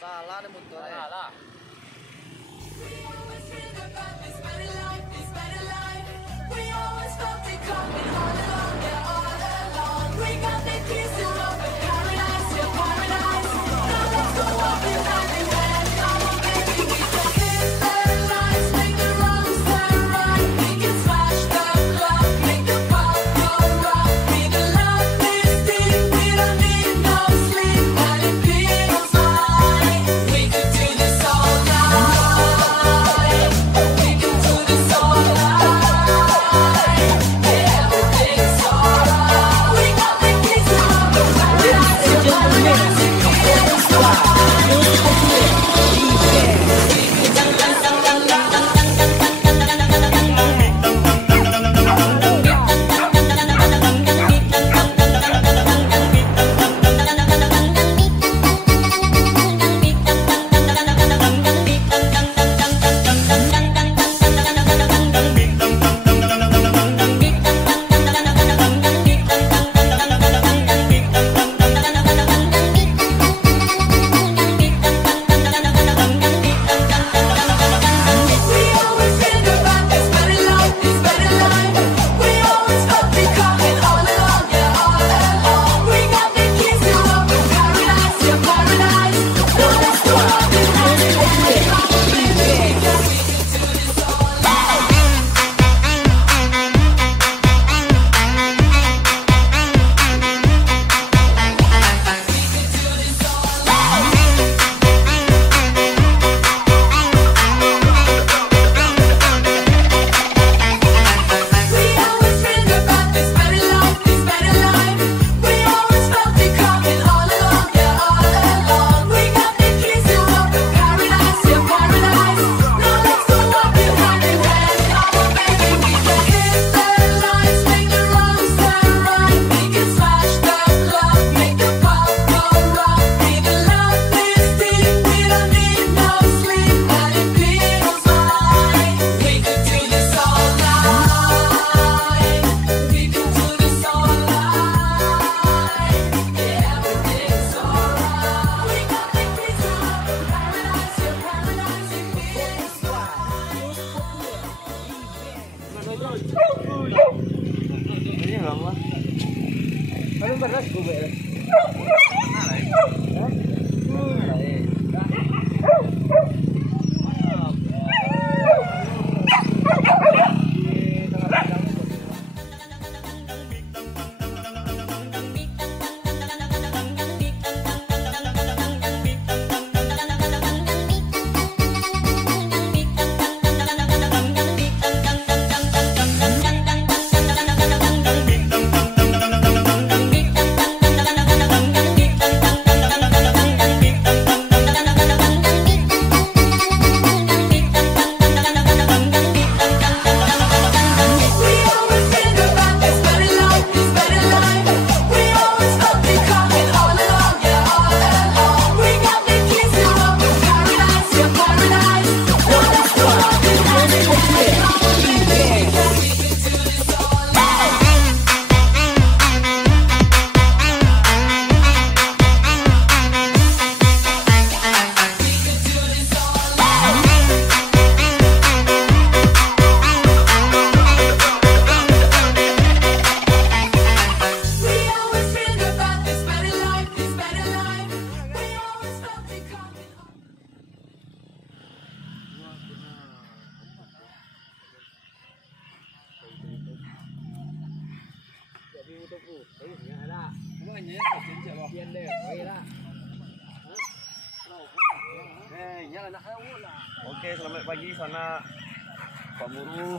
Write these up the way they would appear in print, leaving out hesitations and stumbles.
Salah nih motornya. Salah. Oke, selamat pagi sana Pak Buru.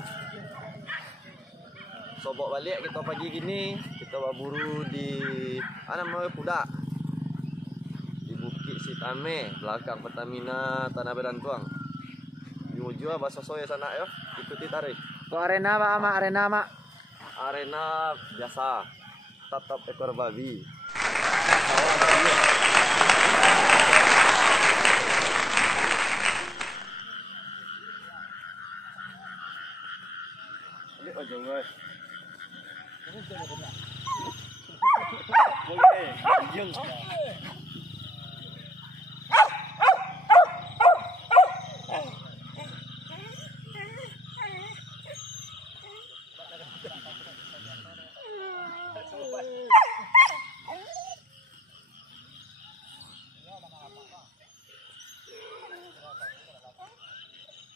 Sobok balik kita pagi gini, kita berburu di mana Pudak. Di Bukit Sitame, belakang Pertamina Tanah Berantuang. Jujur bahasa soya sana ya, ikuti tarik. Ke arena Pak, ama arena Mak. Arena biasa, tatap ekor babi. Lihat aja guys. Boleh, jeng.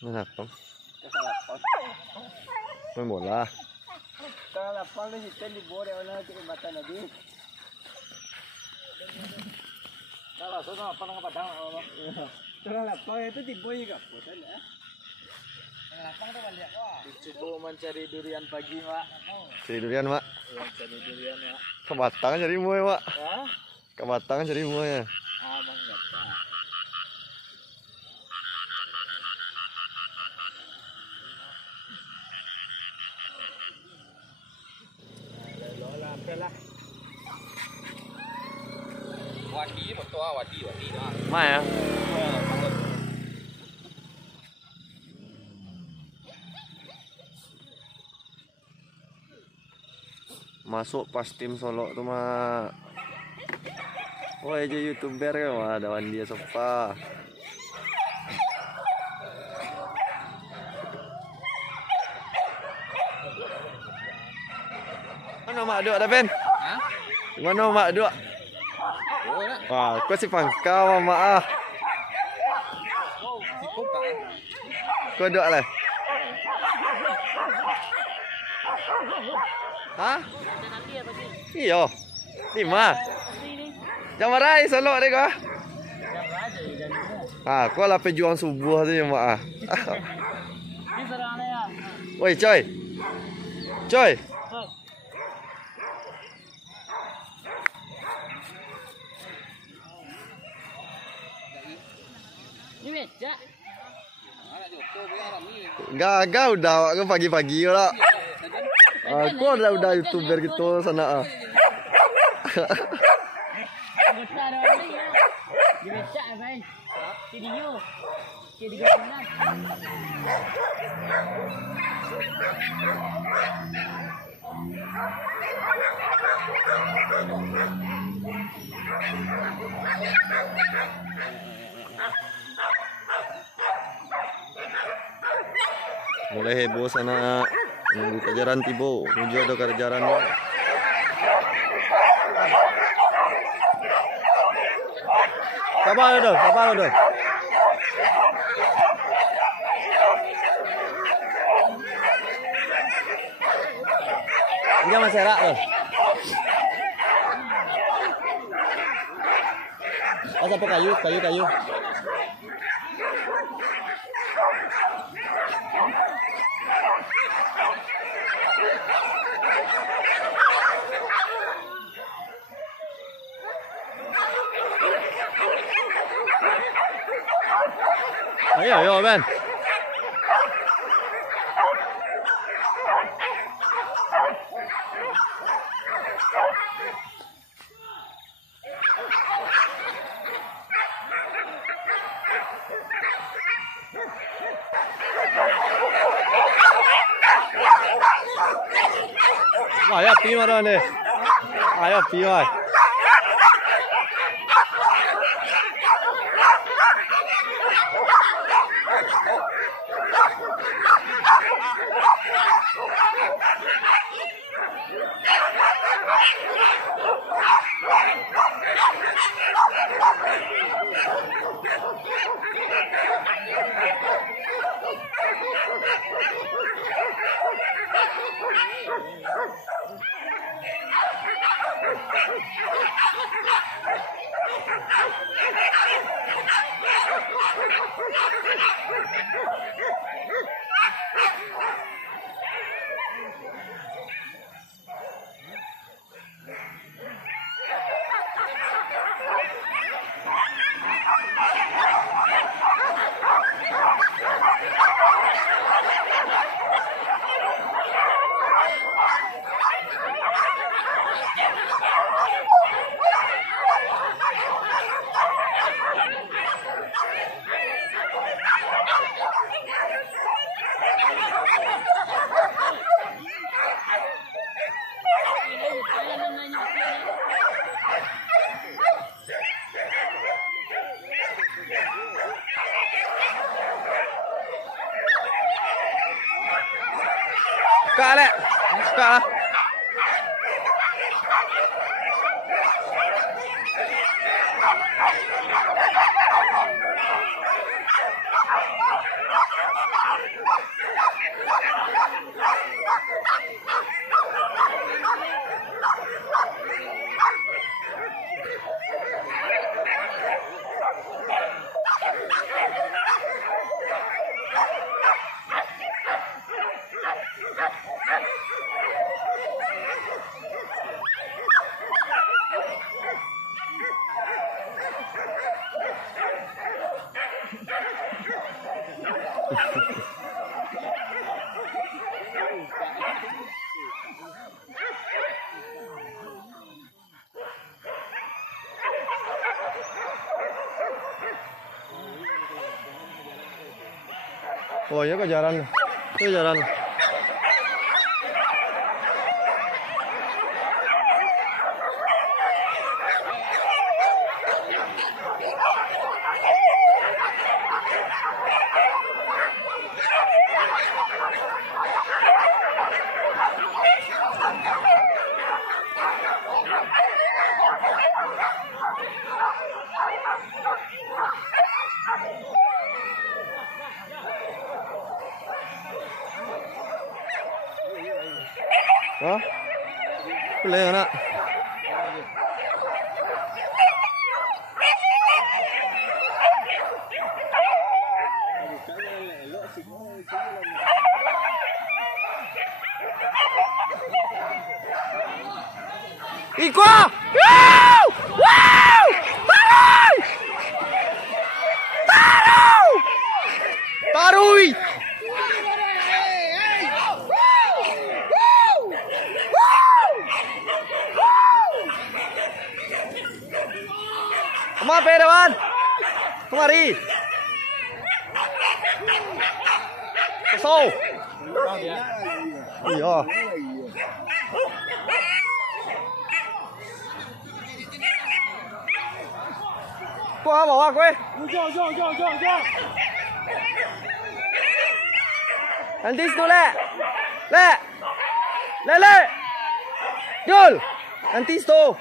Kenapa? Main bola. Kalau lapang ni kita di bawah dia orang kita mata nabi. Kalau sudah apa nak padang apa? Kalau lapang itu di bawah juga, betul ya? Lapang tu balik wah. Cuba mencari durian pagi Mak. Cari durian Mak. Cari durian ya. Kebatangan cari muai Mak. Hah? Kebatangan cari muai ya. Abang kata. Wadi betul wadi dah. Mai ya. Masuk pas tim Solo tu mah. Wah, aja YouTuber kan mah ada Wandi Sofa. Mana mak duk dah Ben? Hah? Mana mak duk? Oh nak. Wah, kau si pangkau mak ah. Cukup tak? Kau duk lah. Hah? Iyo. 5. Jam marai Solo ni kau. Ah, kau lah pejuang subuh tu mak ah. Ni serang dia. Woi, coy. Coy. Ni becak. Anak Joko biar Rami. Gagal udah ke pagi-pagi lah. Aku udah YouTuber gitu sana ah. Anggota ada ni ya. Di becak bhai. Video. Ke 13. Mulai heboh sana. Nunggu kejaran tibo, menuju ada kejaran. Sabar dah, sabar dah. Ini masih rak tu. Oh, sampai kayu. Ayo Ben. Ayo pi mana ni? Ayo pi mai. Cạ đấy. Cạ. Oh ya kejaran. Kejaran. Hả? Cái lên rồi đó. Đi qua. Wow! Wow! Taruy! Taruy! Taruy! Kemari dewan, kemari. Kesau. Iya. Qua bỏ qua quê. Nanti tu le. Le. Jul. Nanti tu.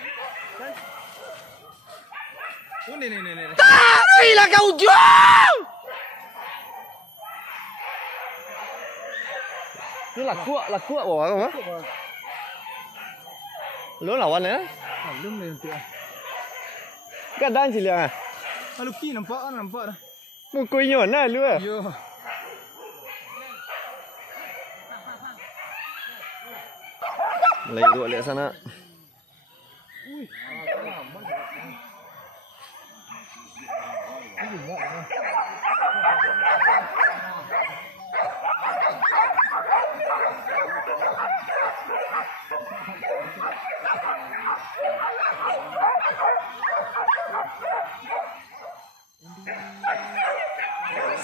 Taruy là cầu chuông. Nó là cua bỏ không á? Lớn là anh đấy. Lưng lên tiệt. Cái đan chỉ liền à? Lúc kia nampak dah. Một quỳ nhổn này luôn à? Yo. Lấy đũa lại sana.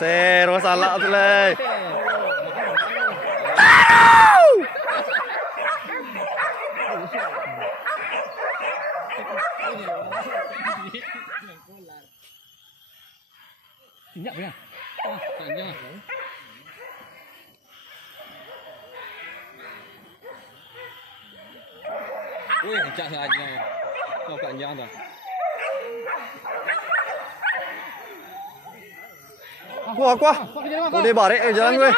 Zero salah tu leh. Tinjak punya. Tinjak. Wih, tinjak saja. Kau panjang dah. Qua. Đi bỏ đấy, giờ anh ơi.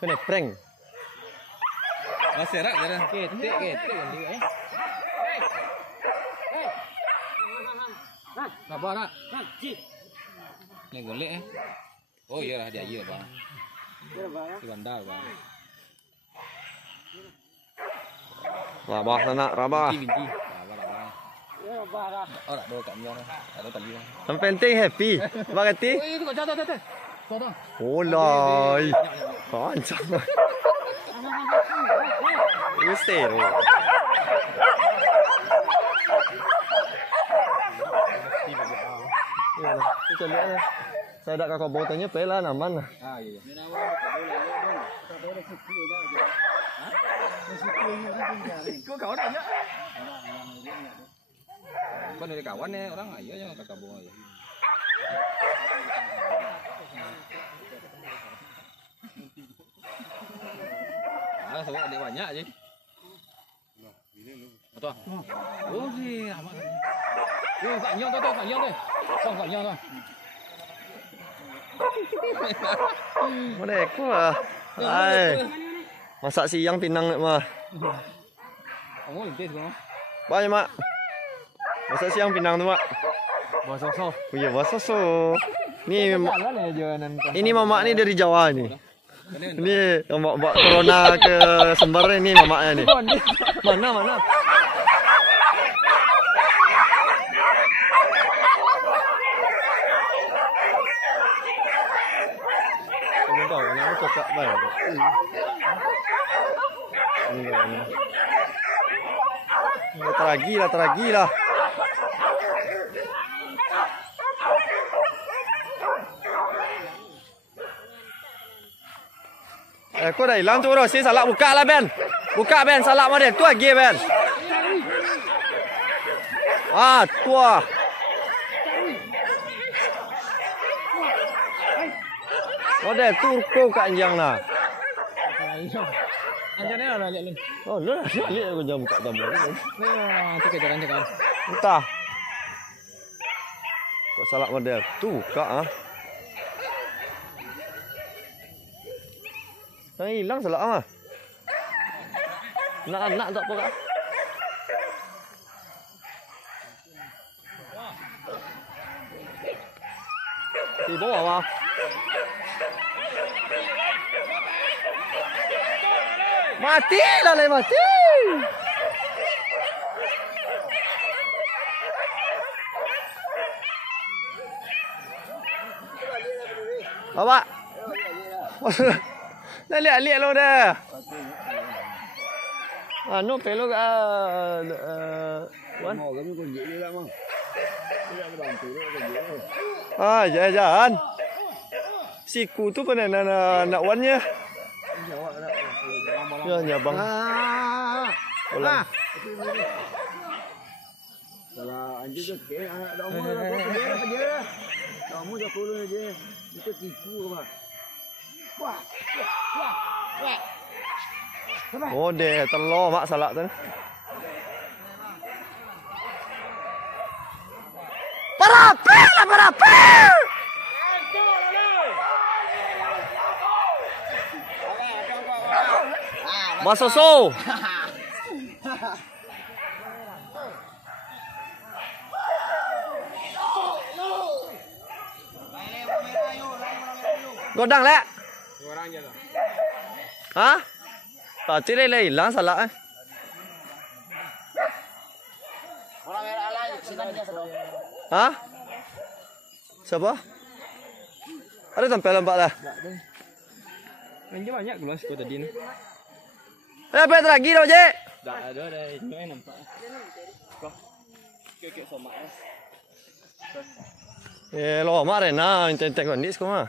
Cái này prank. Serak dah. Ketik yang dia eh. Apa nak? Ni golek eh. Oh iyalah dia iya bang. Si bandar bang. Rabah sana, rabah. Binti. Oh tak ada kat dia. Tak ada tali. Yang penting happy. Abang kata. Oh itu jatuh. Tolong. Olay. Kancang. Mesti tu. Ya, kita lihat ni. Saya dak kakak bawa tanya pelah naman. Ah iya. Siku kawan aja. Bukan dari kawan ya orang aja yang kakak bawa ya. Ah, saya ada banyak je. Betul. Oh sih, amat. Oh, Kak Nyong tu, Kak Nyong tu. Kak Nyong tu. Mereka lah. Hai. Masak siang Pinang nak mah. Oh, intis kau. Baik mak. Masak siang Pinang tu mak. Basoso. Oh iya basoso. Ini mamak ni dari Jawa ni. Ini mamak corona ke Sembar ni mamaknya ni. Mana? Tahu nak cakap baik. Ini teragi lah. Kau dah hilang tu bro, si salak buka lah Ben. Buka Ben, salak model tu lagi Ben. Ah, tua. Model turko kat anjang lah. Anjang ni lah lihat lu. Oh, lu lihat aku jam buka gambar. Nah, tu kita cakap. Entah. Kok salak model tu buka ah. Dah hilang salak ah. Nak tak apa kak? Di bawah ah. Mati lah le mati. Bapak. Dah lihat lo dah. Anu pelok wan. Mau kami kunjuk ni lah mang. Tidak ada bantu dia kunjuk. Ah, jangan. Siku tu pernah nak wannya. Ya bang. Ulang. Kalau anjing tu ke anak kamu kerja. Kamu dah tolong aja. Itu tipu apa? Wah. Oh deh, telur mak salak tu. Parapel. Basoso. Godang lek. Orang je lah. Hah? Tadi le hilang salak eh. Orang merah lah, sini dia sedang. Hah? Siapa? Ada tempel lampak dah. Anjing banyak keluar sekolah tadi ni. Bet lagi dah, Cik. Tak ada ini nampak. Kok kek sama eh. Lo mak rena intek kondis kau mah.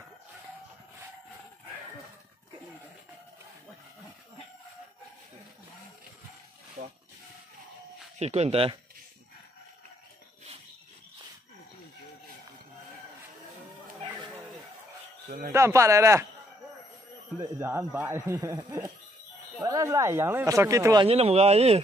Sikun teh. Tampak dah. Jangan pak. Balas lah yang lain. Asal kita hanya nak murah ni.